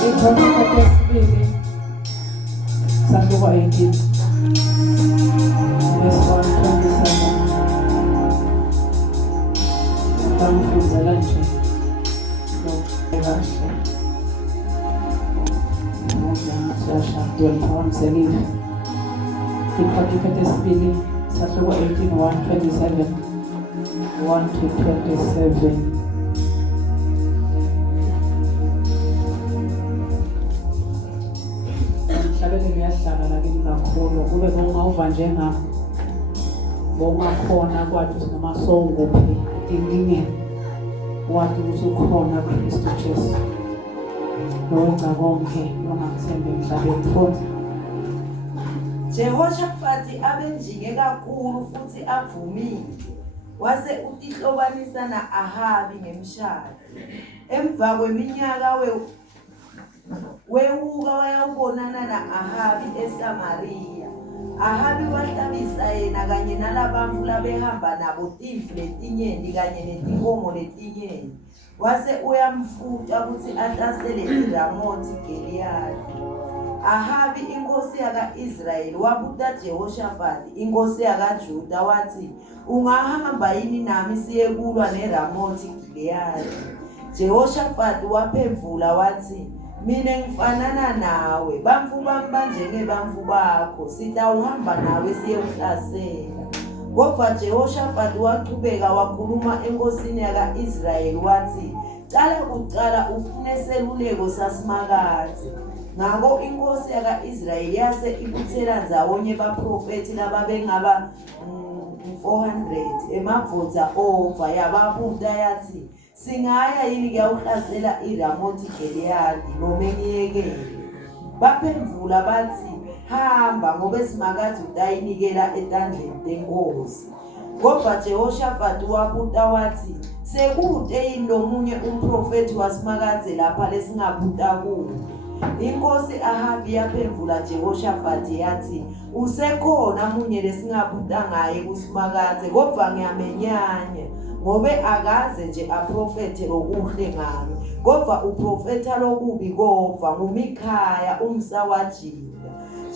Ikhonika tesibili sakuba 18 verse 127. Ngamfundela nje kahle. Siyashadwa Ikhonika tesibili sakuba 18 127 1 to 27. Mhlabele kuyahlangana kimi kakhulu kube ngawuva njengami bongakhona kwathi noma sowunguphi enkingeni wathi usukhona Kristu Jesu lowenza konke longathembe emhlabeni mfowethu. Jehoshaphat abenjinge kakhulu futhi avumile wase utihlobanisa na Ahabi ngemshado. Emva kweminyaka wewuka wayawubonana na Ahabi eSamariya. Ahabi wahlabisa yena kanye nalabantu labehamba nabo timvu letinyenti kanye netinkomo letinyenti. Wase uyamfuta ukuthi ahlasele iRamothi Gileyadi. Ahabi inkosi yaka-Israyeli wabuta Jehoshaphat inkosi yakaJuda wathi, ungahamba yini nami siye kulwa neRamothi Gileyadi? Jehoshaphat waphendula wathi, mina ngifanana nawe, bamfu bami banjengebamfu bakho, sitawuhamba nawe siyekuhlasela. Kodwa Jehoshaphat waqhubeka wakhuluma enkosini yaka-Israyeli wathi, cala kuqala ufune seluleko sasimakazi. Ngako inkosi yaka-Israyeli yase ibuthela ndzawonye baprofethi lababengaba 400 emavutha ova yababuta yathi, singaya yini kuyawuhlasela iRamothi Gileyadi noma ngiyekele? Baphendula bathi, hamba ngoba esimakazi utayinikela etandleni tenkosi. Kodwa Jehoshaphat wabuta wathi, sekude yini lomunye umprofethi wasimakazi lapha lesingabuta kuwo? Inkosi Ahabi yaphendula Jehoshaphat yathi, usekhona munye lesingabuta ngaye kusimakazi, kodwa ngiyamenyanya ngobe akaze nje aprofethe lokuhle ngalo, kodwa uprofetha lokubi kodwa nguMikhaya umsawajida.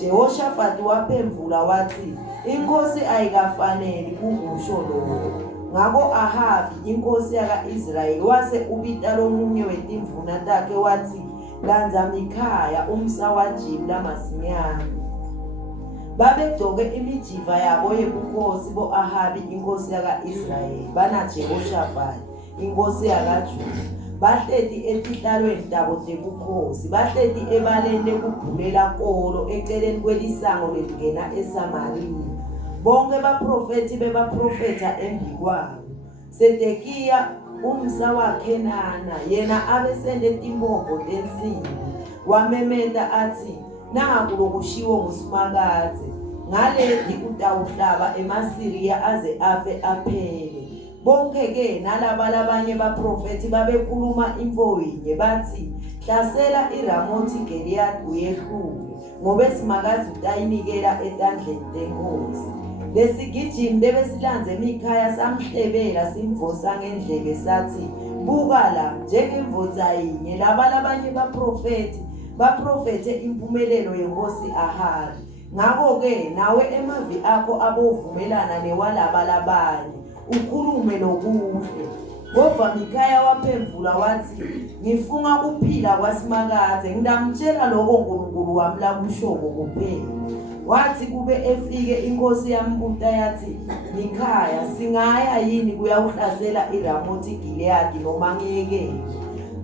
Jehoshaphat waphendula wathi, inkosi ayikafanele kukusho lokho. Ngako Ahabi inkosi yaka-Israyeli wase ubita lomunye wetimvuna takhe wathi, lanza Mikhaya umsawajida masinyane. Babegcoke imijiva yabo yebukhosi bo-Ahabi inkosi yaka-Israyeli bana Jehoshaphat inkosi yakaJuda. Bahleti etihlalweni tabo tebukhosi, bahleti ebaleni lekubhulela kolo eceleni kwelisango lelingena eSamariya. Bonke baprofethi bebaprofetha embi kwabo. Sedekiya umsawakhenana yena abesende timbombo tensimbi wamemeta athi, naku lokushiwo ngusimakazi, ngaledi utawuhlaba eMasiriya aze afe aphele. Bonke-ke nalaba labanye baprofethi babekhuluma imfoyinye bathi, hlasela iRamothi Gileyadi uyehlule ngoba esimakazi utayinikela etandleni tenkosi. Lesigijimi bebesilanze Mikhaya samhlebela simvosa ngendlebe sathi, buka la njengemvoza yinye laba labanye baprofethe impumelelo yenkosi Ahabi. Ngako-ke nawe emavi akho abovumelana newalaba labanye ukhulume lokuhle. Kodwa Mikhaya waphendula wathi, ngifunga kuphila kwasimakazi, ngidamtshela lokho uNkulunkulu wami lakushoko kuphela. Wathi kube efike inkosi yambuta yathi, Mikhaya singaya yini kuyawuhlasela iRamothi Gileyadi noma ngiyekele?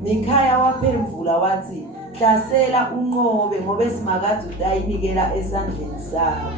Mikhaya waphendula wathi, hlasela unqobe ngoba esimakazi utayinikela esandleni sakho.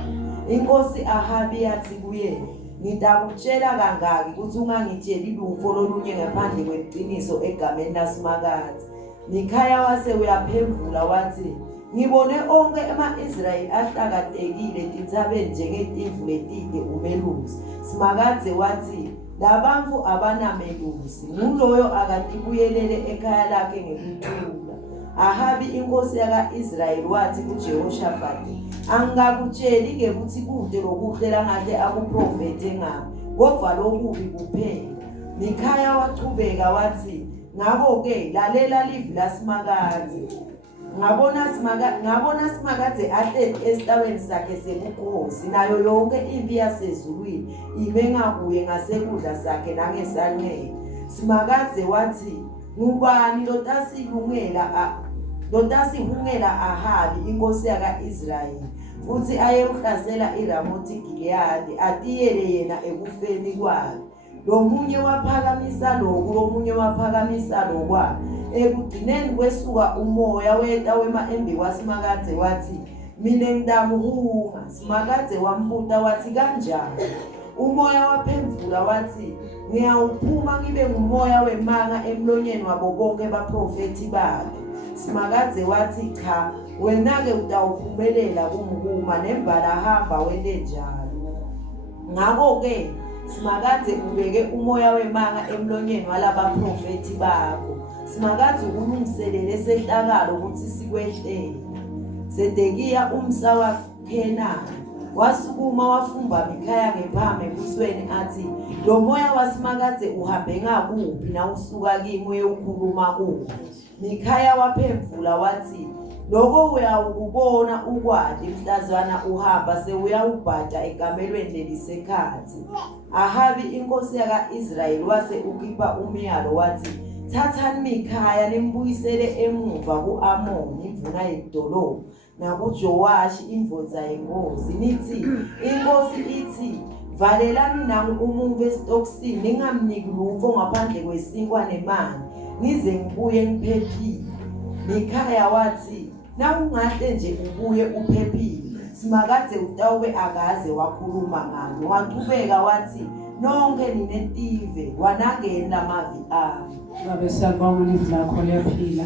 Inkosi Ahabi yathi kuye, ngitakutshela kangaki ukuthi ungangitsheli lutho lolunye ngaphandle kweqiniso egameni lasimakazi? Mikhaya wase uyaphendula wathi, ngibone onke ama-Israyeli ahlakatekile tintsabeni njengetimvu letide umelusi. Simakazi wathi, labamfu abanamelusi, nguloyo akatibuyelele ekhaya lakhe ngekuthula. Ahabi inkosi yaka-Israyeli wathi kuJehoshaphat, angingakutsheli-ke ukuthi kude lokuhle langahle akuprofethe ngami, kodwa lokubi kuphela. Mikhaya wachubeka wathi, ngako-ke lalela livi lasimakazi. ngabona Simakadze ahleli esitaweni sakhe sebukhosi nayo yonke impi yasezulwini ime ngakuye ngasekudla sakhe nangesanqele. Simakadze wathi, ngubani lotasihungela Ahabi inkosi yaka-Israyeli futhi ayeuhlasela iRamothi Gileyadi atiyele yena ekufeni kwakhe? Lomunye waphakamisa lokhu, lomunye waphakamisa lokwa. Ekugcineni kwesuka umoya weta wema embi kwaSimakadze wathi, mina ngidamuhunga. Simakadze wambuta wathi, kanjani? Umoya waphendula wathi, ngiyawuphuma ngibe ngumoya wemanga emlonyeni wabo bonke abaprofeti bakhe. Simakadze wathi, cha, wena-ke utawuphumelela kumkuma nembala hamba wende njalo. Ngakho-ke Simakadze ubeke umoya wemanga emlonyeni walabaprofeti bakho. Simakadze ukulungiselele sehlakalo ukuthi sikwehlele. Zedekiya umsa waKhenani wasukuma wafumba Mikhaya ngephambi ebusweni athi, lo moya waSimakadze uhambe ngakuphi na usuka kimi uyokhuluma kuphi? Mikhaya waphendula wathi, lokho uyawubona ukwadi mhlazana uhamba sewuyawubhada ekamelweni lelisekhathi. Ahabi inkosi yaka-Israyeli wase ukhipha umyalo wathi, thathani Mikhaya nimbuyisele emuva ku-Amoni imvuna yedolobha nakuJowashi indvodza yenkosi. Nithi, inkosi ithi, valelani nami umumbu esitokisini ningamniki lutho ngaphandle kwesinkwa nemali nize ngibuye ngiphephile. Mikhaya wathi, nawungahle nje ubuye uphephile. Simakadze utawube akaze wakhuluma ngalo. Waqhubeka wathi, nonke ninetive wanangeni lamavi ami. Babe siyabonga izwi lakho liyaphila.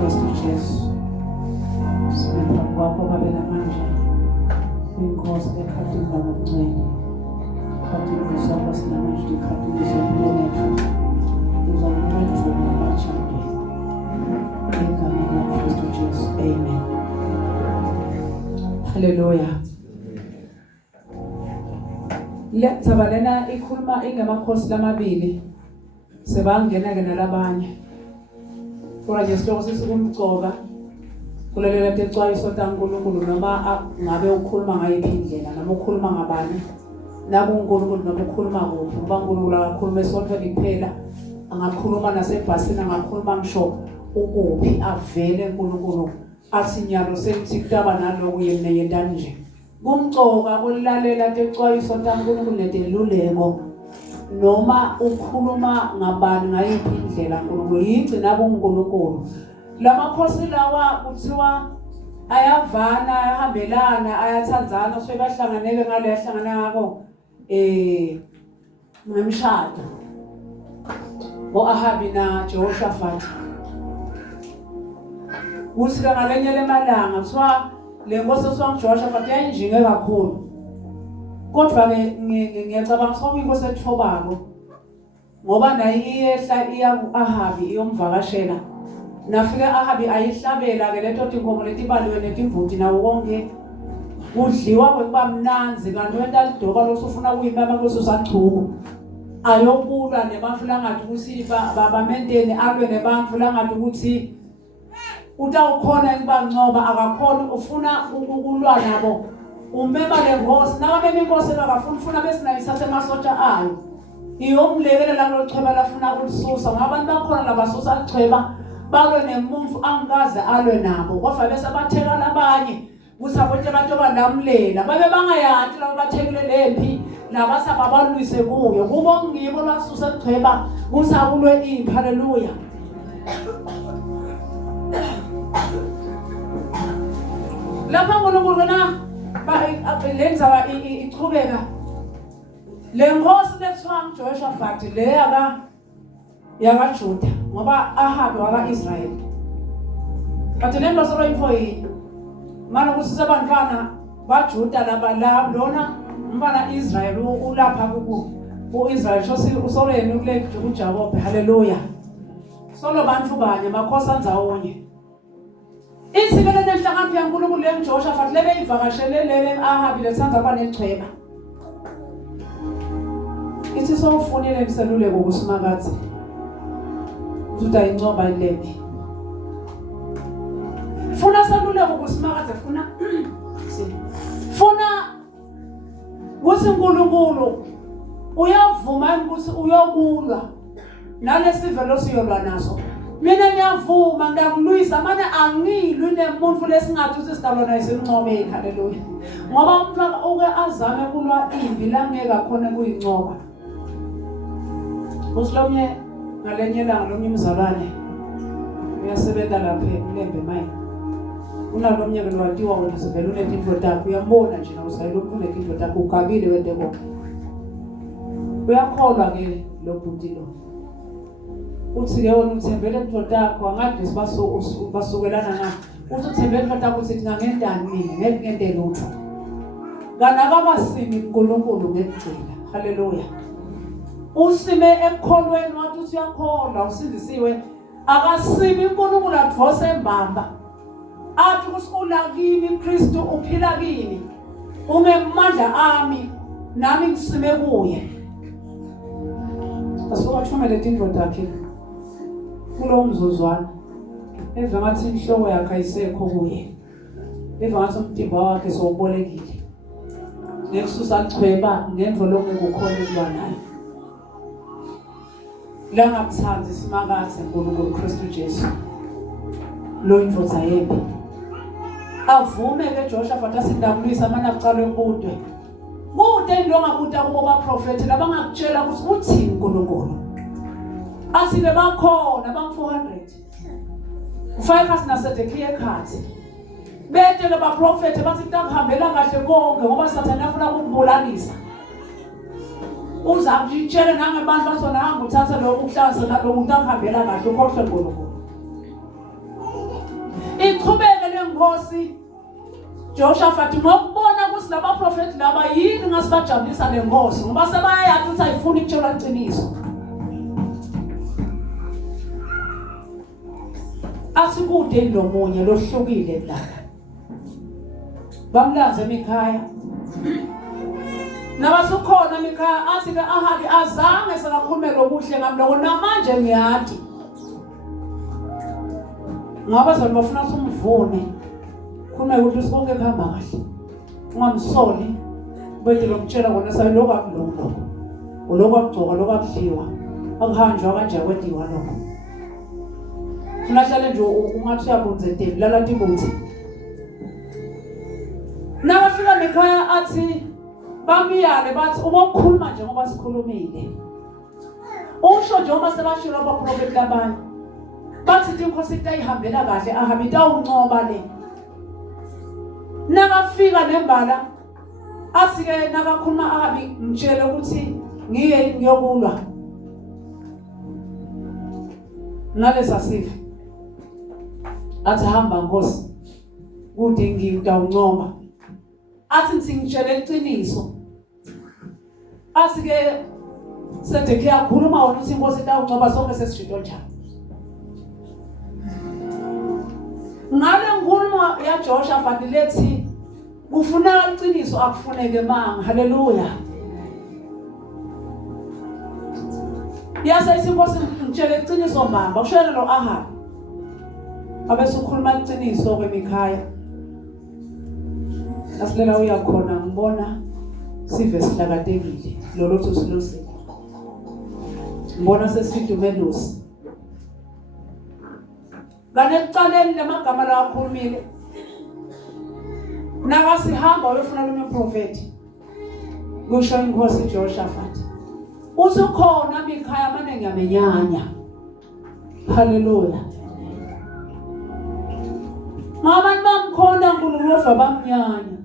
Kristu Jesu. Sibonga kwakho babe namandla. Inkosi ekhathini labancane. Khathini sakho sinamandla, khathini sempilweni yethu. Uzamnqoba amachaphe. Egama likaKristu Jesu. Amen. Hallelujah. Le tsabalena ikhuluma ingamakhosi lamabili. Sebangena-ke nalabanye. Kodwa nje sihloko sisikumgcoka kulelela texwayiso taNkulunkulu noma ngabe ukhuluma ngayiphi indlela noma ukhuluma ngabani nakuNkulunkulu noma ukhuluma kuphi. Ngoba uNkulunkulu akakhuluma esontweni kuphela, angakhuluma nasebhasini, angakhuluma ngisho ukuphi avele uNkulunkulu athi nyalo sethi kutaba naloku yena yendani nje. Kumgcoka kulalela texwayiso taNkulunkulu neteluleko noma ukhuluma ngabani ngayiphi indlela uNkulunkulu yigcina kuNkulunkulu. Lamakhosi lawa kuthiwa ayavana, ayahambelana, ayathandzana, sebahlanganeke ngale yahlangana ngako ngemshado Ahabi na Jehoshaphat. Kuthi ngalenye lemalanga kuthiwa le nkosi uSjehoshaphat yayinjinge kakhulu. Kodwa-ke ngiyacabanga ukuthi inkosi etfobako ngoba naye iyehla iya ku-Ahabi iyomvakashela. Nafike Ahabi ayihlabela-ke leto tinkomo letibaliwe netimbuti nawo konke kudliwa kwekuba mnanzi, kanti wenta lidoba losufuna kuyimama kwesusachuku ayobulwa nebantfu langathi ukuthi bamenteni alwe nebantfu langathi ukuthi utawukhona ukubancoba akakhona ufuna ukulwa nabo. Umema le nkosi nakamema inkosi akafuna bese nayo isathe amasotsha ayo iyomlekelela lochweba lafuna ukulisusa. Ngabantu bakhona labasusa lichweba balwe nemuntu angikaze alwe nabo kodwa bese batheka labanye ukuthi abonke abantu abanamlela babe bangayathi labo bathekile lempi nabasaba balwise kuyo kubo ngibo lasusa lichweba ukuthi akulwe impi. Haleluya. Lapha uNkulunkulu na lenza ichubeka le nkosi lethiwa uJehoshaphat le yakaJuda ngoba Ahabi waka-Israyeli. Kanti le nto soloyipho yini? Manje ukuthi sebantwana baJuda lona umfana Israyeli ulapha ku-Israyeli shosi usolweni kule kuJakobe. Haleluya. Solo bantu banye makhosi andzawonye. Insikele nenhlakanipho yaNkulunkulu leNjehoshaphat lebeyivakashele lele Ahabi letsandza kuba nechweba. Ithi sowufunile niseluleko kuSimakadze uthi ayincoba ilempi. Funa saluleko kusimakade funa ukuthi uNkulunkulu uyavuma ukuthi uyokulwa nalesivelo siyolwa naso. Mina ngiyavuma ngiyakulwisa manje angilwi nemuntu lesingathi usisidalwa naye simncomeni. Haleluya. Ngoba umuntu uke azame kulwa impi la ngeke akhona kuyincoba. Usilomnye ngalenye ilanga lomnye umzalwane uyasebenza lapha eLembe mine. Unalomnye ke lwatiwa ukuthi sivela unetindlo takho uyambona nje na usayilo kunetindlo takho ugabile wende konke. Uyakholwa ke lo bhuti lo. Uthi ke wena uthembele indlo takho angade basukelana na. Uthi uthembele indlo takho uthi ngangendani mina ngeke lutho. Kana kabasimi uNkulunkulu ngekugcina. Haleluya. Usime ekholweni wathi uyakholwa usindisiwe akasimi uNkulunkulu advose embamba. Athi kusula kimi Kristu uphila kimi. Ungemandla ami nami ngisime kuye. Asukathumele indlo takhe. Kulo mzuzwana. Eva ngathi inhloko yakhe ayisekho kuye. Eva ngathi umtimba wakhe sobolekile. Nekususa lichweba ngendvo lokungekukhona ekubanayo. La ngakuthanzi simakathe uNkulunkulu Kristu Jesu. Lo indvodza yembi. Avume ke Joshua asindakulisa mana kucalwe kude. Kude ndongabuta kubo baprofeti labangakutshela ukuthi uthini uNkulunkulu. Asike bakhona ba 400. Ufayika sinasedekiye ekhathi. Bete ke baprofeti bathi takuhambela kahle konke ngoba Sathane afuna ukubulalisa. Uza kutshela nangabantu basona hamba uthatha lokhu kuhlanza lokhu takuhambela kahle ukhohle uNkulunkulu. Iqhubeke lenkosi Jehoshaphat ngokubona ukuthi laba profeti laba yini ngasibajabulisa lenkosi ngoba sebayayathi ukuthi ayifuni ukutshela iqiniso. Asikude lomunye lohlukile la. Bamlanze emikhaya. Nabasukhona emikhaya athi ke Ahabi azange sakakhulume lokuhle ngamloko namanje ngiyathi. Ngoba bafuna umvune. Khona ukuthi sonke kuhamba kahle. Ungamsoli. Bese lokutshela kona sayiloko akuloko. Uloko akugcoka lokho akudliwa. Akuhanjwa kanje kwediwa lokho. Unahlale nje ungathi uyabunze David lala tibuthi. Nabafika ekhaya athi bamiyale bathi ubokukhuluma nje ngoba sikhulumile. Usho nje uma sebashilo abaprofeti labanye. Bathi inkosi itayihambela kahle ahabita uncoba le. Nakafika nembala asike nakakhuluma Ahabi ngitshele ukuthi ngiye ngiyokulwa. Nalesa sifa. Athi hamba Nkosi. Kude ngiyawuncoba. Athi ngitshele iqiniso. Asike Sedekiya yakhuluma wona ukuthi inkosi itawuncoba sonke sesishinto njani. Ngale nkulumo ya Jehoshaphat lethi kufuneka iqiniso akufuneke manga. Haleluya. Yasa isinkosi ngitshele iqiniso mbamba ushela lo Ahabi. Abese ukhuluma iqiniso kwemikhaya. Asilela uyakhona ngibona sive sihlakatekile lo lotho silose. Ngibona sesidumelosi. Kanekucaleni lemagama la akhulumile. Nakasihamba uyofuna lo profeti. Kusho inkosi Jehoshaphat. Usukhona emikhaya manje ngiyamenyanya. Haleluya. Ngabantu bamkhona uNkulunkulu bamnyanya.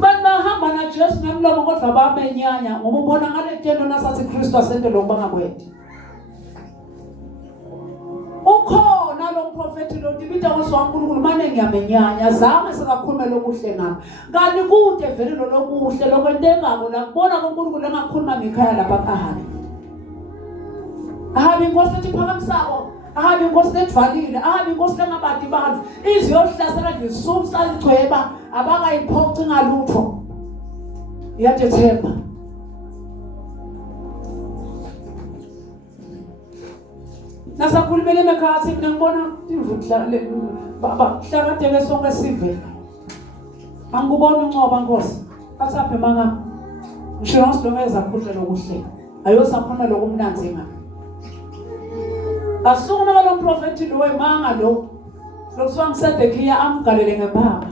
Bantu bahamba na Jesu ngemlomo kodwa bamenyanya ngoba ubona ngale tendo nasathi Kristu asente lokho bangakwethi. Ukhona lo profeti lo dibita ngoSwaNkulunkulu manje ngiyamenyanya zange sikakhulume lokuhle ngami. Kanti kude vele lo lokuhle lokwentengako la kubona uNkulunkulu engakhuluma ngekhaya lapha kaHabi. Ahabi inkosi ethi phakamisako. Ahabi inkosi etvalile. Ahabi inkosi engabadi bantu. Iziyohlasela nje isumsa lichweba abangayiphoci ngalutho. Iyadethemba. Nasakhulumela emakhaya mina ngibona imvula hlakadeke sonke sive. Angikubona uncoba Nkosi. Asaphe manga. Ngisho ngisilongeza khuthe lokuhle. Ayosakhona lokumnanzi ngapha. Asukuma lo prophet lo emanga lo. Lokuswa ngisedekhiya amgalele ngempama.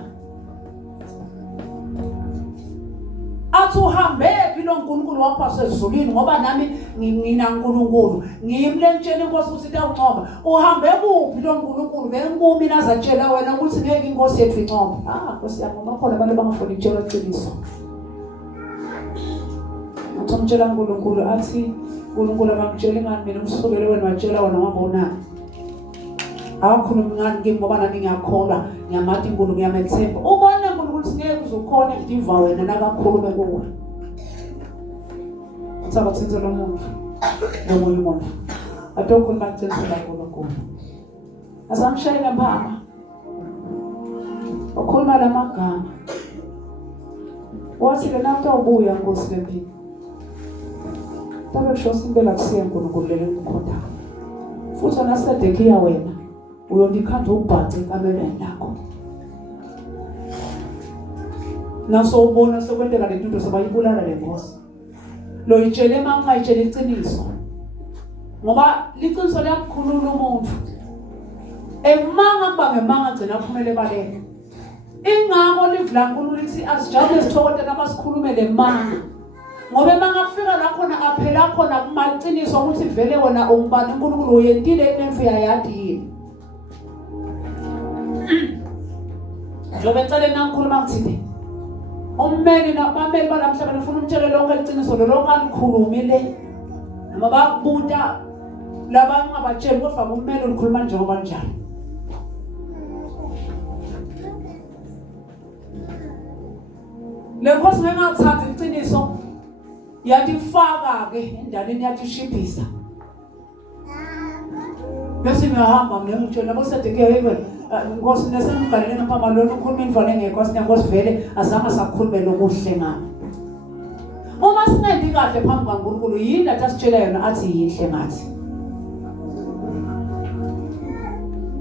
Athi uhambe phi lo nkulunkulu wakho wasezulwini ngoba nami ngina uNkulunkulu. Ngimle ngitshela Inkosi ukuthi awuncoba. Uhambe kuphi lo nkulunkulu? Bengikumi nazatshela wena ukuthi ngeke Inkosi yethu incoba. Nkosi yami bakhona abantu bangafuni ukutshela iqiniso. Uthomtshela uNkulunkulu athi uNkulunkulu akangitshela ngani mina umsukele wena watshela wena wabona. Akhuluma ngani kimi ngoba nami ngiyakholwa ngiyamathi inkulu ngiyamethemba. Ubone uNkulunkulu singeke uzokhona ukudiva wena nakakhulume kuwe. Utsabathenze lo muntu nomunye umuntu. Atokhuluma kutsensela uNkulunkulu. Asamshaya ngempama. Ukhuluma lamagama. Wathi lena utawubuya Nkosi lempilo. Tabe kusho simbela kusiya uNkulunkulu leli mkhonda. Futhi nasedekhiya wena uyondikhanda ubhace ekamelweni lakho. Naso ubona sekwenteka le nto sebayibulala le Nkosi. Lo yitshele mangayitshela iqiniso. Ngoba liqiniso liyakhulula umuntu. Emanga kuba ngemanga gcina aphumele baleke. Ingako livula uNkulunkulu lithi asijabule sithokothe nabasikhulume lemanga. Ngoba emanga kufika la khona aphela khona kumaqiniso ukuthi vele wena ungubani uNkulunkulu uyentile nemfu yayadi yini. Njobe ngicela nangikhuluma ngithini. Ummeli nabameli balamhlanje bafuna umtshele lonke iqiniso lo alikhulumile. Noma bakubuta labanye ngabatshela kodwa ummeli ulikhuluma njengoba njalo. Le Nkosi ngeke ngathatha iqiniso yatifaka ke endaleni yatishibhisa. Bese ngihamba mina ngitshela bosedeke yebo Nkosi nesengigalele ngapha lona ukhuluma indvwane ngekho sinenkosi vele azange sakhulume lokuhle ngami. Uma singendi kahle phambi kaNkulunkulu yini lathi asitshela yona athi yihle ngathi.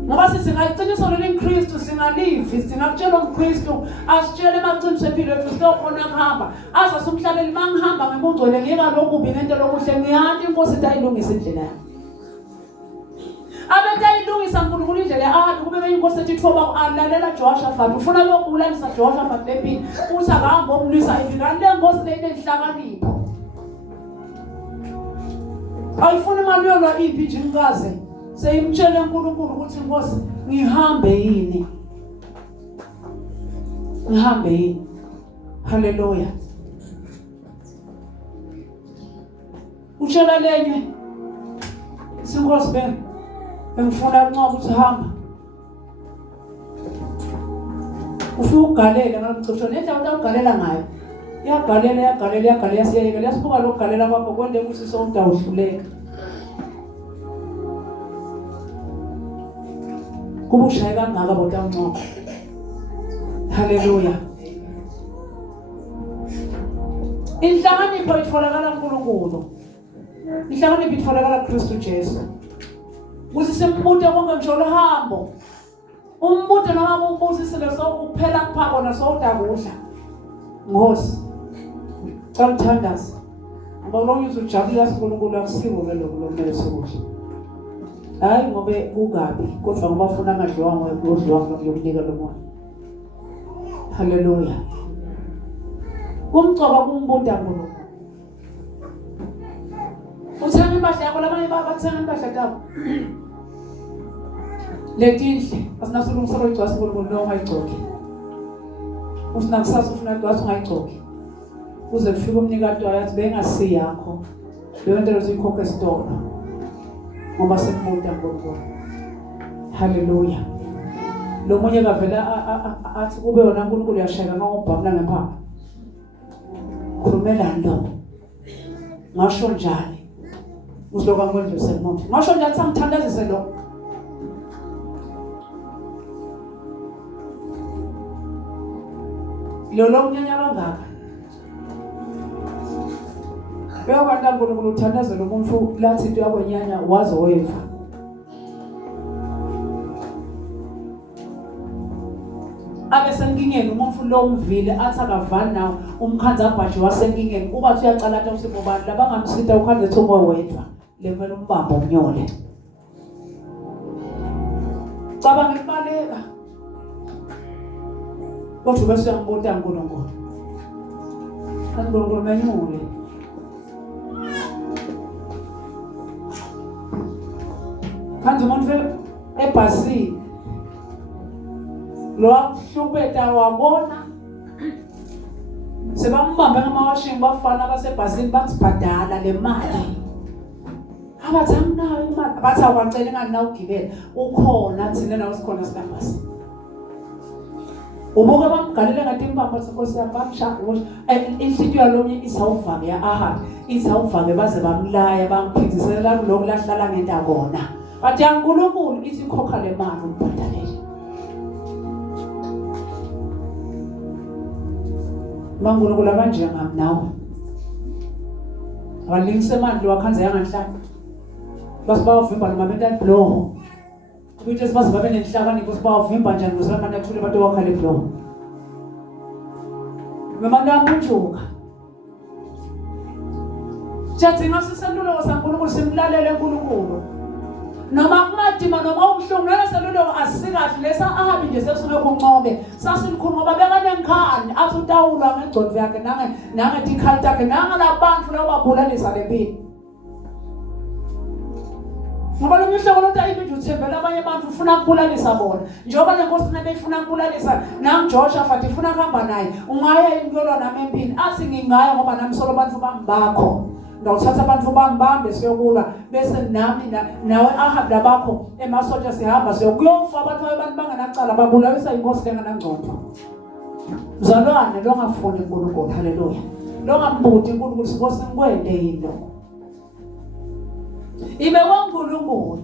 Ngoba sithi ngaliqiniso leNkristu singalivi singakutshela uMkristu asitshele amaqiniso empilo yethu sizokhona kuhamba azasumhlaleli mangihamba ngebungcwele ngika lokubi ngento lokuhle ngiyathi Inkosi itayilungisa indlela yami. Abetayilungisa uNkulunkulu indlela kube Inkosi ethi thoba alalela Jehoshaphat ufuna lokubulalisa Jehoshaphat empini uthi akahamba omlwisa ingane le Nkosi lenenhlakanipho. Ayifuna imali yolwa impi njingaze seyimtshele uNkulunkulu ukuthi Nkosi ngihambe yini. Ngihambe yini. Haleluya. Utshela lenye Sinkosi bengifuna uncoba ukuthi hamba. Ufuna ukugalela ngalokucisho nendawo utawugalela ngayo. Iyagalela siyayekela sibuka lokugalela kwakho kwende ukuthi sowudawuhluleka. Kuba ushaye kangaka bodwa uncoba. Haleluya. Inhlakanipho itholakala kuNkulunkulu. Inhlakanipho itholakala kuKristu Jesu. Kuthi simbute konke nje lo hambo. Umbute noma ubusisele sokuphela kuphako nasodakudla. Nkosi. Ngithandaza. Ngoba lo nyuzo ujabula siNkulunkulu akusiwo ke lokho lomele sokudla. Hayi ngobe kukabi kodwa ngoba ufuna amadliwa ngokudliwa ngokunika lo moya. Haleluya. Kumcoba kumbuda ngoba. Uthenga impahla yakho labanye bathenga impahla yakho. Letinhle asinasulungisela igcwasi ngoba lo ungayigcoki. Usinakusasa ufuna igcwasi ungayigcoki. Uze kufike umnikati wayo athi bengasiya yakho. Leyo nto lozikhokha esitolo. Ngoba sekubuda ngoba. Haleluya. Lo munye kavela athi kube yona uNkulunkulu yashaka ngobhamla ngempama. Khulumela lo. Ngasho njani? Usiloka ngwenze usemuntu. Ngasho njani sangithandazise lo. Lo mnyanya kangaka. Beyokwanda uNkulunkulu uthandazela umuntu lathi into yakwenyanya wazi weva. abe senkingeni umuntu lo umvile athi akavani nawo umkhandla abhaji wasenkingeni kuba uyacala ukuthi usimo bantu labangamsitha ukhandle ethumo wedwa lemele umbamba umnyole cabanga ibaleka kodwa bese uyambuta uNkulunkulu uNkulunkulu menyule kanti umuntu ebhasini lo hlubeta wabona sebambambe ngamawashing bafana basebhasini batsibhadala le mali abathi anginayo imali bathi awacela ingani na ugibela ukhona thina nawe sikhona sikambasi ubuke bamgalele ngathi impamba Nkosi yami bamshaya inhliziyo yalomnye isawuvake ya isawuvake baze bamlaya bamphindisela kuloko lahlala ngenta kona bathi yaNkulunkulu isikhokha le mali umbhadalele uNkulunkulu abanje ngami nawe walingise manje wakhanza yanganhlanga basibawuvimba noma mental blow ukuthi sibazi babe nenhlakanipho sibawuvimba njani ngizamana ethule abantu wakhala eblow memanda amunjuka jathi ngasisendulo saNkulunkulu simlalele uNkulunkulu noma kumadima noma umhlungu naleseluleko asikahle lesa ahabi nje sesuke kuncobe sasilikhuluma babekanenkhani athi utawula ngegcondvo yakhe nange tikhalti yakhe nangalabantu lababulalisa lempilo ngoba lo mhloko lota ibintu uthembela abanye abantu ufuna ukubulalisa bona njengoba lenkosi nabe ifuna ukubulalisa namJoshua futhi ifuna kuhamba naye ungaya inkolo nami empini athi ngingaya ngoba nami solo abantu bambakho ngawuthatha abantu bambambe siyokulwa bese nami nawe ahambe labakho emasotsha sihamba siyokuyofa abantu banganacala babulawisa inkosi lenganangcondo mzalwane lo ngafuni uNkulunkulu haleluya lo ngambuti uNkulunkulu sikose ngikwende yini lo ibe kwaNkulunkulu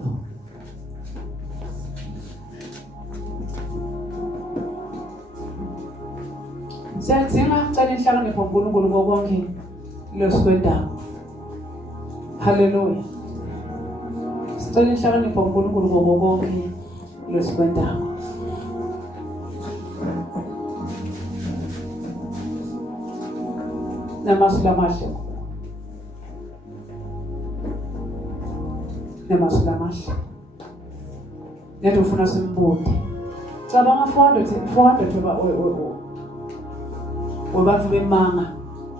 siyadinga cala inhlakanipho uNkulunkulu kokonke lesikwendawo haleluya sicela inhlakanipho uNkulunkulu kokonke lesikwendawo namasula amahle neto ufuna simbude cabanga 400 wabantu bemanga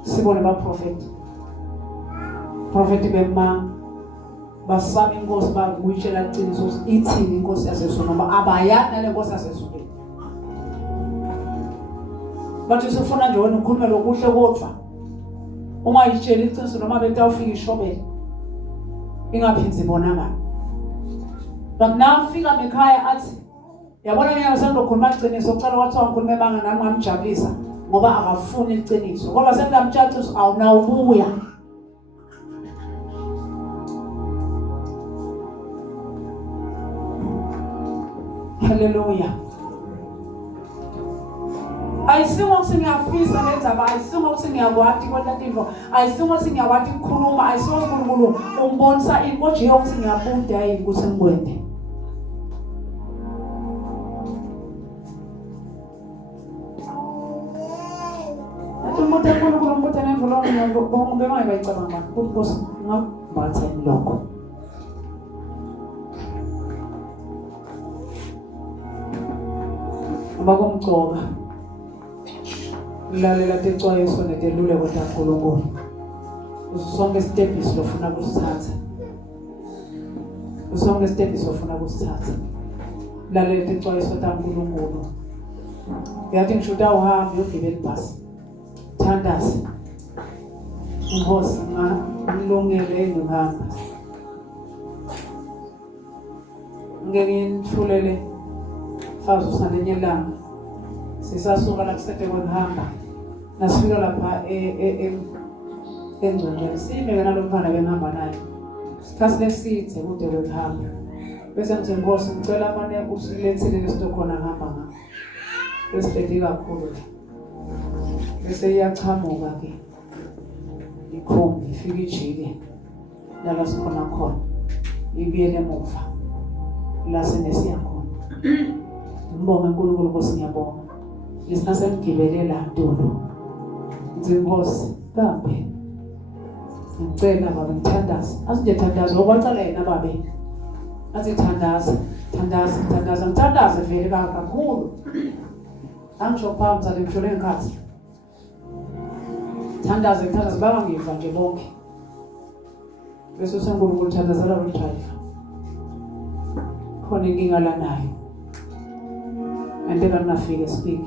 sibone prophet bemanga basaba inkosi bakuyitshela iqiniso ithini inkosi yaseSusa noma abayana lenkosi yaseSusa bathi sifuna nje wena ukhulume lokuhle kodwa ungayitshela iqiniso noma betawufika ishobela ingaphinzi bonakala bakufika mekhaya athi yabona ngeke sendokhuluma iqiniso ucela wathi wangikhuluma emanga nami ngamjabulisa ngoba akafuni iqiniso kodwa sengamtshela awunawubuya haleluya ayisingo ukuthi ngiyafisa lenzaba ayisingo ukuthi ngiyakwati kontatimo ayisingo ukuthi ngiyakwati ukukhuluma ayisingo uNkulunkulu umbonisa inkoje yokuthi ngiyabuda yini ukuthi ngikwende umuntu uNkulunkulu umuntu nemvulo bonke bengayicabanga ukuthi Nkosi ngabatha lokho bakumgcoba lalela texwayiso neteluleko kaNkulunkulu usonke stepis lofuna kusithatha lalela texwayiso kaNkulunkulu yathi ngishuta uhamba uyogibela ibhasi thandazi Nkosi ngilungele ngihamba ngeke ngithulele fazo sanyenyelanga sisasuka la kusete kwehamba nasifika lapha engconyeni sime kana lomfana behamba naye sikhathi lesithe kude kwehamba bese ngithi Nkosi ngicela manje usilethele lesito khona ngihamba ngapha bese kakhulu bese iyachamuka ke ikhombi ifika ijike la sikhona khona ibiyele emuva la senesiya khona Ngibonga uNkulunkulu Nkosi ngiyabonga Ngisasengibele la Ntulu. Nginkosi kambe. Ngicela baba ngithandaza. Asije thandaza okwacala yena babe. Athi thandaza vele kakhulu. Angisho phambi ngishole ngikhathi. Thandaza bangangiva nje bonke. Bese uSenkulunkulu thandazela lo driver. Khona inkinga la nayo. Ngantela ngafika speak.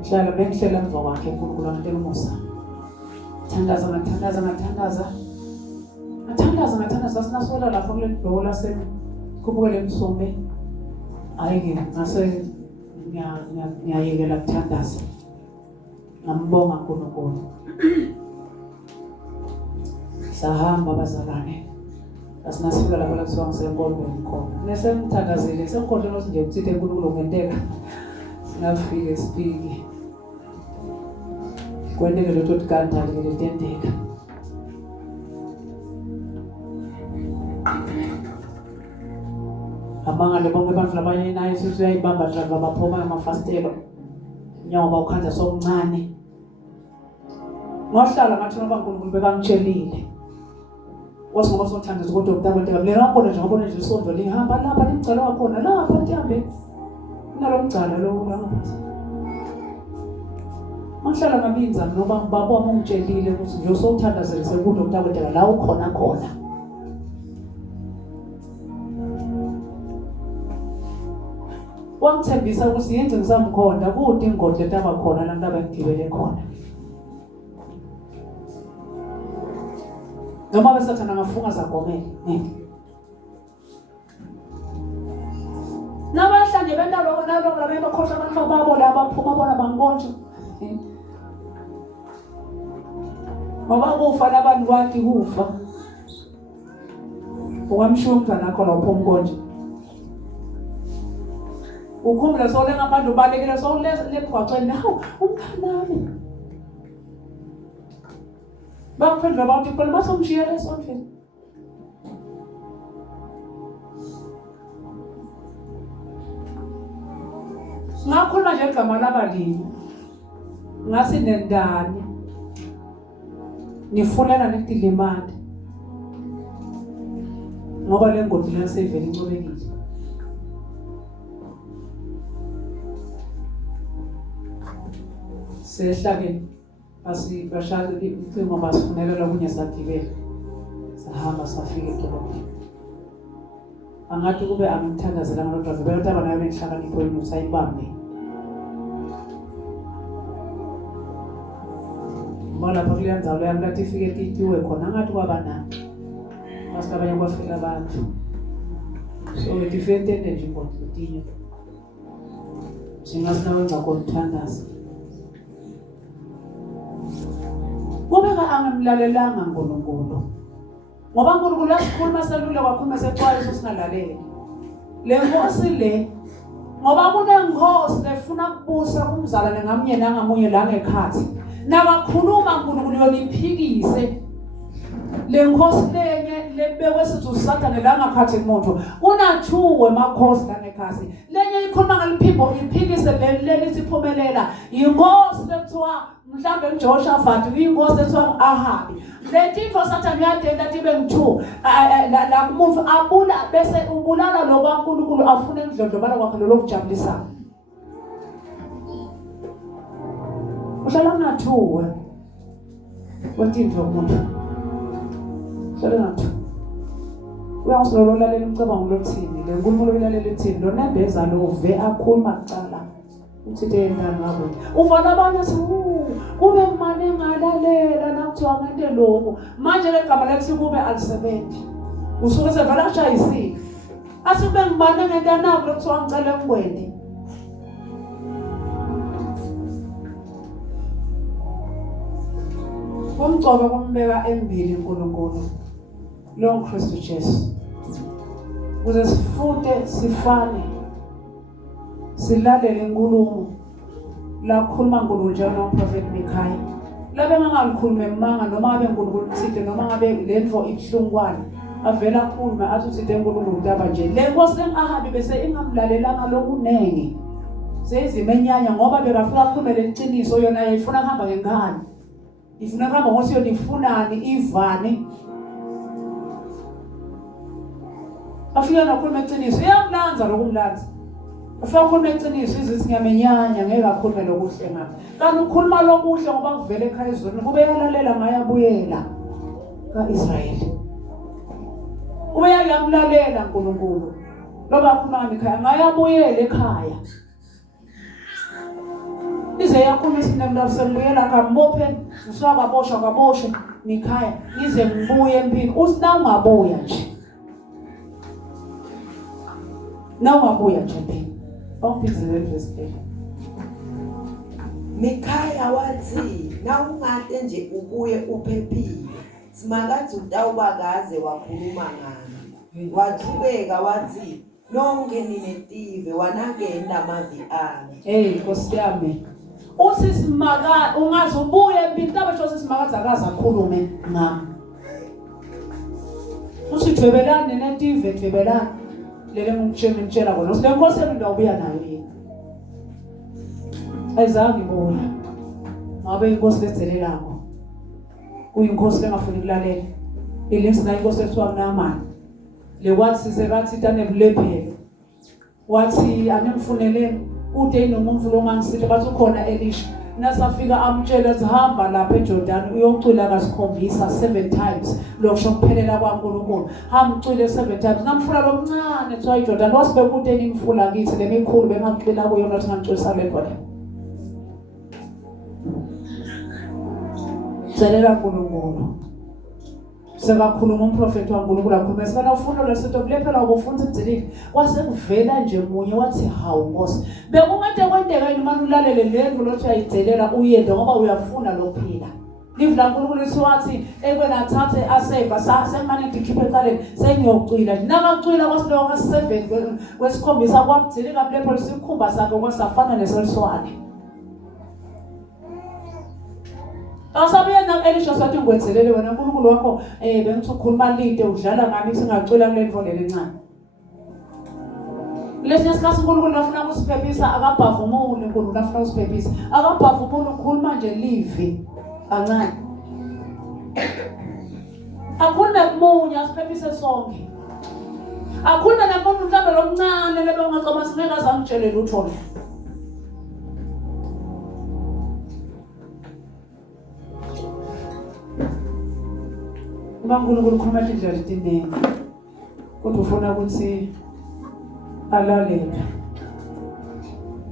Ngihlala bengihlela emva kwakhe uNkulunkulu ngantela umusa. Ngathandaza sinasola lapho kule dola kuphukele emsombe. Ayike ngase ngiyayekela ukuthandaza. Ngambonga uNkulunkulu. Sahamba bazalwane. Asinasifika lapho la kusuka ngisenkolweni ngikhona. Nese ngithandazile senkolweni osinje ukuthithe uNkulunkulu ngenteka. Ngafika speak. Kwendeke lo tot kanti letendeka. Abangale bonke abantu labanye nayo sisuyayibamba driver baphoma amafastelo. Nyawo ukhanda sokuncane. Ngohlala ngathi noba uNkulunkulu bekangitshelile. Wasoba sothandazwa kodwa ukuthakwenteka mina ngabona nje ngabona nje isondlo lihamba lapha limgcala wakhona lapha Ntambe. Nalo mgcala lo ngapha. Ngohlala ngabinza noba baba wami ungitshelile ukuthi nje usothandazelise kodwa ukuthakwenteka la ukhona khona. Wangithembisa ukuthi yenze ngisamkhonda kude ingodle etaba khona la ngaba ngigibele khona. Noma besathana ngafunga zagomela ngeke. Nabahlanje benalo la bekhohla abantu babo la baphuma bona bangonje. Ngoba kufa labantu bathi kufa. Ungamshumpa nakho lapho umkonje. Ukhumbula sole ngabantu balekile sole lemgwaqweni hawu umkhanami. Baphendula abantu ikole basomshiyela esonfeni. Ngakhuluma nje igama labalimi. Ngasi nendani. Nifunela netilimande. Ngoba lengodi lasevele incobekile. Sehlakeni basibashaka icingo basifunela lokunye sagibela. Sahamba safika edolobheni. Angathi kube angithandazela ngalo driver beyotha nayo lenhlakanipho yenu usayibambe. Mala phakuyandzawo yami lathi ifike titiwe khona ngathi kwabana. Basabanye kwafika abantu. So different nje ngokutinye. Singasinawe ngakuthandaza. Kubeka angamlalelanga uNkulunkulu. Ngoba uNkulunkulu asikhuluma selule wakhuluma sexwayiso singalaleli. Le nkosi le ngoba kunenkosi lefuna kubusa kumzalane ngamunye nangamunye la ngekhathi. Nabakhuluma uNkulunkulu yoniphikise. Le nkosi lenye lebekwe sithi Sathane la ngakhathi umuntu. Kunathuwe emakhosi la ngekhathi. Lenye ikhuluma ngaliphimbo iphikise leli siphumelela. Inkosi lekuthiwa mhlambe uJoshafat uyinkosi ethiwa Ahabi. Letifo Sathane uyadenda tibe ngu2 la kumuntu abula bese ubulala lo kaNkulunkulu afune ukudlondlobala kwakhe lokujabulisa. Uhlala unathuwe. Wetindvo umuntu. Uhlala unathuwe. Uyangisololola leli mcabango lokuthini le nkulumo loyilalela ethini lo nebeza lo ve akhuluma kucala. Uthi endana ngabo. Uvana abanye athi kube mane ngalalela nakuthiwa ngente lokho. Manje legama lethi kube alisebenzi. Usuke sevela kushayisile. Asube ngibane ngento nabo lokuthiwa ngicela ngikwenze. Umgcobo kombeka embili uNkulunkulu. Lo Kristu Jesu. Ukuze sifunde sifane. Silalele inkulumo la kukhuluma uNkulunkulu njalo noProfeti Mikhaya. Labe ngangalikhuluma emanga noma ngabe uNkulunkulu uthithe noma ngabe lento ibuhlungwane. Avela khuluma athi uthithe uNkulunkulu udaba nje. Le nkosi engahambi bese ingamlalelanga lokunenge. seyizima enyanya ngoba bekafika kukhumele iqiniso yona yayifuna kuhamba ngenkani. Ifuna kuhamba ngosi yona ifunani ivani. Afika nokhuluma iqiniso iyamlanza lokumlanza. Afika ukukhuluma iqiniso izisinyamenyanya ngeke akhulume lokuhle ngakho. Kanti ukhuluma lokuhle ngoba kuvele ekhaya izweni kube yalalela ngaye abuyela kaIsrayeli. Ube yamlalela uNkulunkulu. Loba akhuluma ekhaya ngaye abuyela ekhaya. Ize yakhuluma isinemla sebuyela kamophe usakaboshwa kaboshwe nikhaya nize ngibuye empini usina ungabuya nje. Na ungabuya nje empini. Awuphizile verse 8. Mikhaya wathi nawungahle nje ubuye uphephile simakathi utawubakaze wakhuluma ngami wathubeka wathi nonke ninetive wanakenda amavi ami. Hey Nkosi yami uthi simaka ungaze ubuye empini tabasho sisimakaza akaza akhulume ngami. Uthi dwebelane netive dwebelane lele ngitshela kona usile Nkosi yami ndawubuya nayo yini. Ayizange ibuya. Ngabe inkosi lethelelako. Uyinkosi lengafuni ukulalela. Ilesina inkosi ethiwa kuNamani. Lekwathi sisekathi tanebulephelo. Wathi anemfunele ude inomuntu longangisithe bathi ukhona Elisha. Nasafika amtshela athi hamba lapha eJordan uyocwila kasikhombisa 7 times lokusho kuphelela kwaNkulunkulu. Hamba ucwile 7 times. Namfula lomncane ethiwa eJordan wasibeka ude imfula kithi lemikhulu bengacwila kuyo nathi ngicwisa le khona. Zelela uNkulunkulu. Sekakhuluma umprofeti waNkulunkulu akhuluma sibana ufuna lesinto kulephela ukufunza idzilini kwase kuvela nje munye wathi hawu Nkosi bekungade kwendeka yini manje ulalele lendlu lothi uyayidzelela uyenda ngoba uyafuna lokuphila. Live la uNkulunkulu wathi ekwena athathe aseva sasemane dikhiphe eqaleni sengiyocwila nakacwila kwasiloka 7 kwesikhombisa kwamdzilika kulephela sikhumba sakhe kwasafana neseliswane. Asabuye na Elisha sathi ngikwenzelele wena uNkulunkulu wakho bengithi ukhuluma lide udlala ngami singacwila kule ndvo lencane. Lesinye sikhathi uNkulunkulu afuna ukusiphephisa akabhavumuli uNkulunkulu afuna ukusiphephisa akabhavumuli ukhuluma nje live kancane. Akhulume kumunye asiphephise sonke. Akhulume namuntu mhlawumbe lomncane lebe ungacoma singeke azamtshele lutho. uNkulunkulu ukhuluma indlela eziningi kodwa ufuna ukuthi alalela.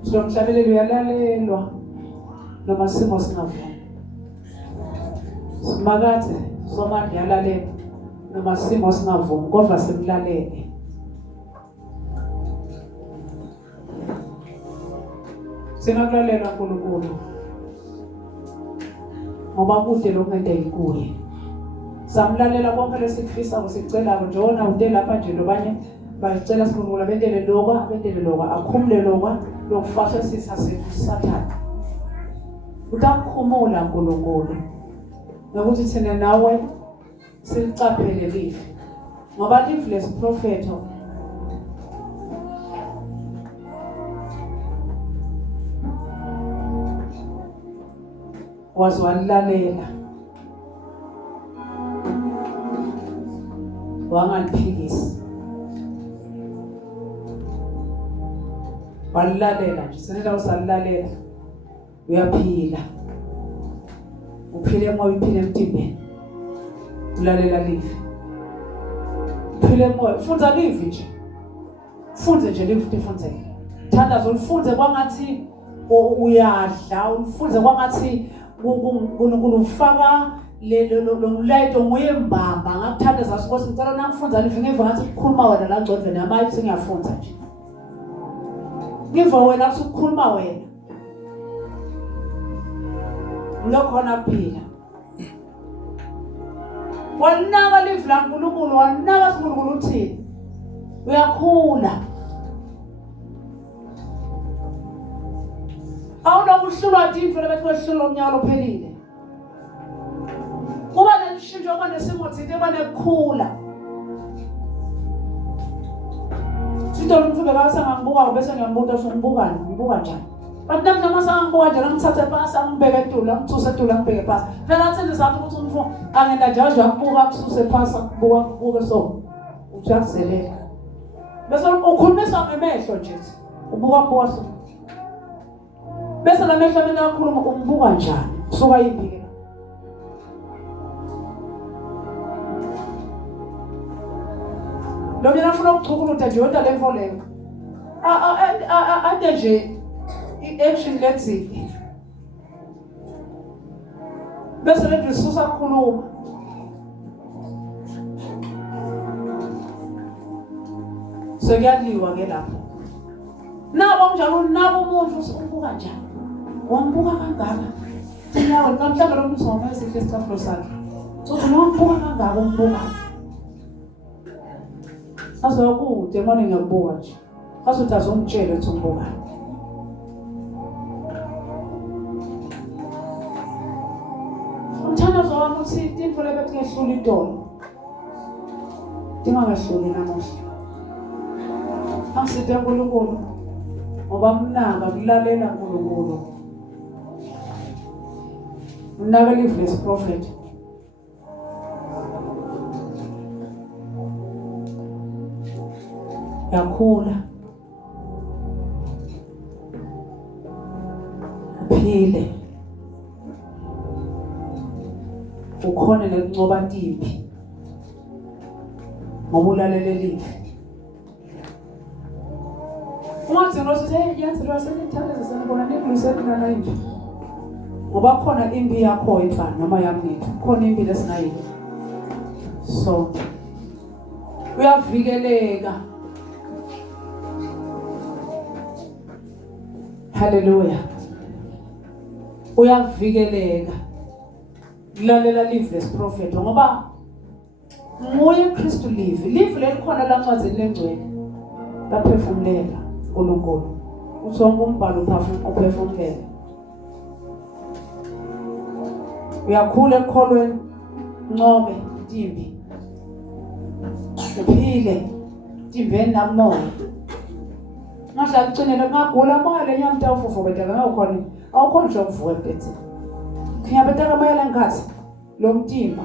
Somhlabelelo uyalalelwa noma simo singavuma. Simakade somanje yalalela noma simo singavuma kodwa simlalele. Singakulalela uNkulunkulu ngoba kude lokungendeki kuye. Samlalela konke lesikufisa usicela njona ude lapha nje lobanye bayicela sikhulula bendele lokwa akhumule lokwa lokufasha sisa seSathane. Utakhumula uNkulunkulu nokuthi thina nawe silicaphele live ngoba live lesiphrofeto wazwalalela wangaliphikisi walalela nje senela usalalela uyaphila uphile emoya uphile emtimbeni ulalela live uphile emoya ufunda live nje ufunde nje live ufunde thandazo ufunde kwangathi uyadla ufunde kwangathi uNkulunkulu ufaka lo mlayito nguye mbamba ngakuthanda zasikose ngicela nangifunza live ngiva ngathi ukukhuluma wena la ngcondweni amayi singiyafunza nje ngiva wena ukuthi ukukhuluma wena lokhona kuphila wanaka live la uNkulunkulu wanaka uNkulunkulu uthini uyakhula awunokuhlulwa into lebethi wehlulwa umnyaka ophelile kuba neshintsho kwanesimo thinte kwanekhula Sithola umfundi akasangangibuka bese ngiyambuza ukuthi ngibukani, ngibuka njani. But namhlanje masangibuka nje ngithathe phansi angibheke etulu, ngithuse etulu ngibheke phansi. Phela athi sizathu ukuthi umfundi angenda nje akubuka kususe phansi akubuka so. Uyakuzelela. Bese ukhulumisa ngemehlo nje. Ubuka so. Bese la mehlo mina akhuluma umbuka njani? Kusuka yiphi? Lo mina afuna ukuchukuluta nje wonke le mfoleko. Ade nje i-action lenzile. Bese le Jesusa khuluma. Sekuyaliwa ke lapho. Nabo njalo nabo umuntu usibuka njani? Wambuka kangaka. Nyawo namhlanje lo muntu soma esihle esicaphulo sakhe. So nombuka kangaka umbuka. Azokude manje ngiyabuka nje. Azothi azongitshela ukuthi umbuka. Umthanda wami uthi into lebethi ngehlula idolo. Dingangahluli namuhla. Angisithi uNkulunkulu ngoba mnanga kulalela uNkulunkulu. Mnanga liveless prophet. Yakhula. Phile. Ukhona nekuncoba imphi. Ngoba ulalela live. Ungathi ngosithi yenze lo senithandeza sanibona nikulusena na impi. Ngoba khona impi yakho efana noma yamnethu. Khona impi lesinayo. So uyavikeleka. Hallelujah. Uyavikeleka. Lalela liveless prophet ngoba nguye Kristu live. Live lelikhona la ncwazeni lengcwele. Baphefumulela uNkulunkulu. Usonke umbhalo uphefumulela. Uyakhula ekholweni ncobe intimbi. Uphile intimbeni namoya. Ngasha kucinele ngagula moya lenyamta ufufubeta ngawukhona. Awukhona nje ukuvuka ebhethini. Ngiyabetaka moya lenkathi lo mtimba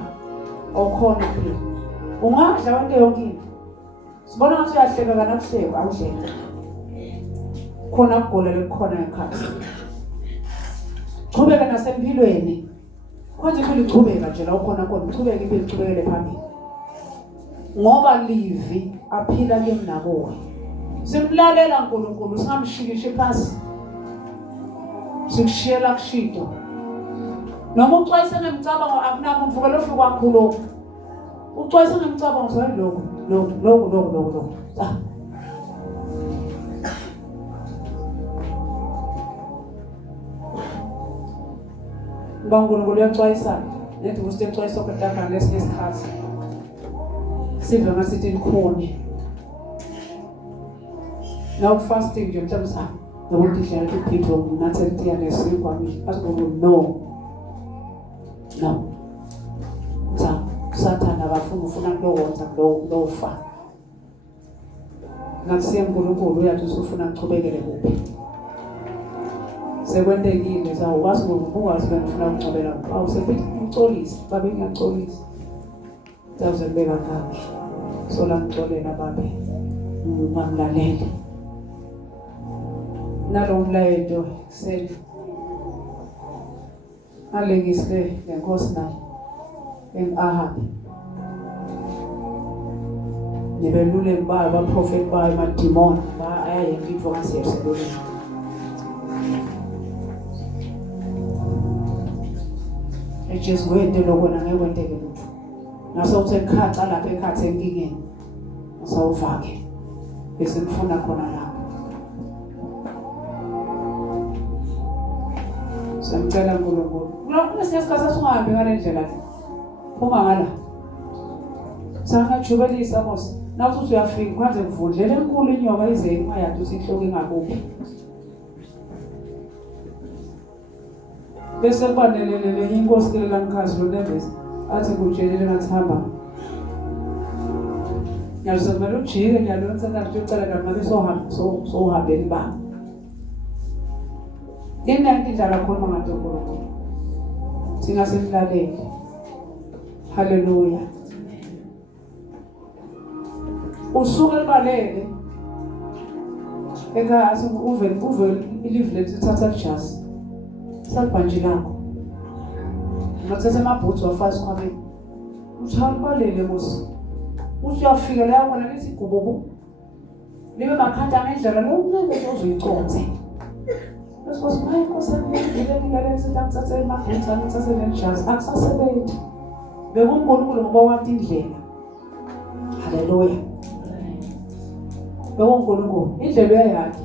awukhona kuphila. Ungadla wonke yonke into. Sibona ukuthi uyahleka kana kuhleka awuhleka. Khona ukugula lekukhona ekhathi. Qhubeka nasempilweni. Konje kulichubeka nje la ukhona khona uchubeke impilo ichubekele phambili. Ngoba livi aphila kimi nakuwe. Simlalela uNkulunkulu singamshikishe phansi. Sikushiyela kushito. Noma uxwayise ngemcabango akunabo mvuke lo fuku kakhulu. Uxwayise ngemcabango so lokho. UNkulunkulu uyaxwayisa nethi usixwayisa ukutaka lesikhathi. Sive ngasithi likhona. Now fasting nje mhlawumbe sa. Nokuthi hlala kuphithwa nathi etiya lesikwa asibuku no. Sathana ufuna kulokwenza kulofa. Nakusiya uNkulunkulu uyathi usufuna ukuchubekele kuphi. Sekwentekile sawukwazi ukubukwazi bengifuna ukuchubekela. Awusebithi uxolisi, babe ngiyaxolisa. Zawuze kubeka kahle. Sola ngixolela babe. Ngamlalele. Nalo mlayeto sel. Alengisile ngenkosi nayo. Ahabi. Nebelule ba prophet ba madimon ba ayayempitho kaSiyabusele. Ejesu wente lokona ngekwenteke lutho. Naso uthe khaxa lapha ekhathe enkingeni. Usawufake. Bese ngifuna khona lapha. Samcela uNkulunkulu. Lokho siyasikhathi singahambi ngale ndlela le. Phuma ngala. Sangajubelisa mos. Nawuthi uyafika kwanze kuvundlela enkulu inyoka ize ingayathi usihloko ingakuphi. Bese kubanelele inkosi kelela ngikhazi lo Nebesi athi kutshelele ngathi hamba. Ngiyakumele ujike ngiyalonsa kanti ucela ngabe sohambeni ba. Yena indlela khona ngathi uNkulunkulu. Singasemlaleli. Hallelujah. Usuke libalele. Eka uve ilive lethatha lijasi. Salibhanji lakho. Ngathatha amabhutsu wafasa kwabe. Uthalibalele musi. Uyafika la khona lesigubo. Libe makhanda ngendlela lokungeke uzoyiconze. Bese maye kosebenzile ngilele sithatha emabhutsu ngithatha nejasi akusasebenzi. BekuNkulunkulu ngoba wathi indlela. Hallelujah. BekuNkulunkulu indlela yakhe.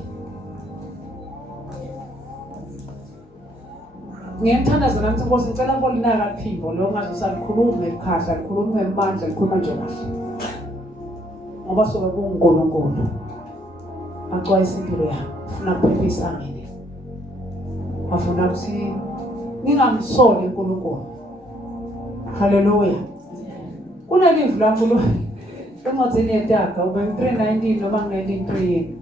Ngiyamthandaza nami Nkosi ngicela ukulinaka liphimbo lo ngazosalikhuluma ekhahla likhuluma ngemandla likhuluma nje kahle. Ngoba sobe kuNkulunkulu. Axwayisa impilo yami. Ufuna ukuphephisa mina. Afuna ukuthi ngingamsoli uNkulunkulu. Hallelujah. Kunelive lapho lo encwadzini yetaka ube 3:19 noma nge 3.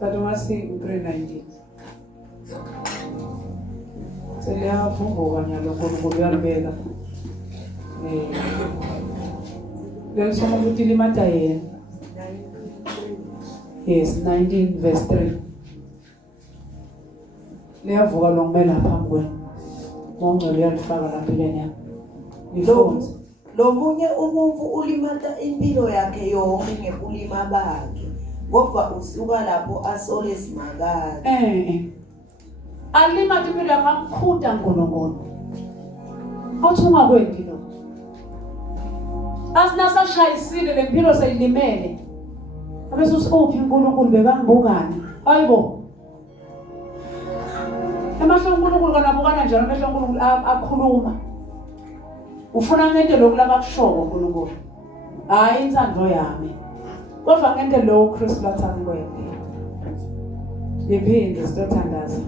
But wasi 3:19. Seliyavumbuka nyalo uNkulunkulu uyalibeka. Lelisoma ukuthi limata yena. Yes, 19 verse 3. Liyavuka lo ngimela phambi kwenu. Ngongcelo uyalifaka la empilweni yakho. Ngifunze. Lo munye umuntu ulimata impilo yakhe yonke ngekulima bakhe. Ngoba usuka lapho asole simakazi. Alimata impilo yakhe amkhuda uNkulunkulu. Awuthunga kwendi lo. Asinasashayisile lempilo seyilimele. Abese usophi uNkulunkulu bekangibukani. Ayibo. Emahlo uNkulunkulu kanabukana njalo emahlo uNkulunkulu akhuluma. Ufuna ngento lokulaba kushoko uNkulunkulu. Hayi insando yami. Kodwa ngento lo uKristu lathanda kwenye. Liphinde sithandaza.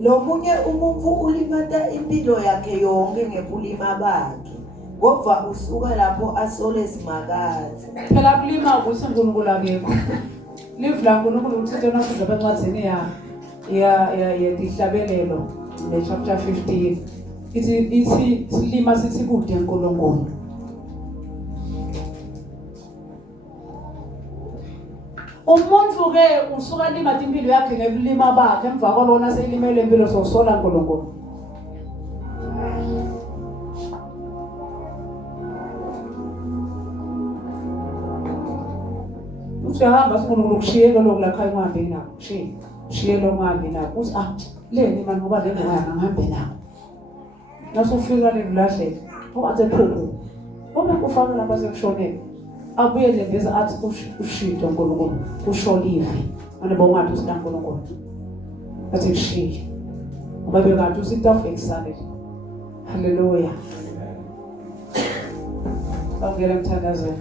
Lo munye umuntu ulimata impilo yakhe yonke ngekulima bakhe. Ngoba usuka lapho asole simakazi. Phela kulima ukuthi uNkulunkulu akekho. Live la uNkulunkulu uthethe nafunda bencwadzini ya dihlabelelo le chapter 15. Ithi silima sithi kude uNkulunkulu. Umuntu ke usuka lima impilo yakhe ngekulima bakhe emva kwalona seyilimele impilo sosola uNkulunkulu. Usihamba sikhuluma ukushiyeka lokulakha ingambe nakho. Shiye lo ngambe nakho. Uthi leni manje ngoba le ngaya ngihambe nakho. Nasufika lelahle. Owathi phupho. Ngoba kufaka lapha sekushonela. Abuye lembeza athi ushito uNkulunkulu. Usholive. Manje bongathi uNkulunkulu. Athi kushiye. Ngoba bekathi usitafu excited. Hallelujah. Awungena mthandazweni.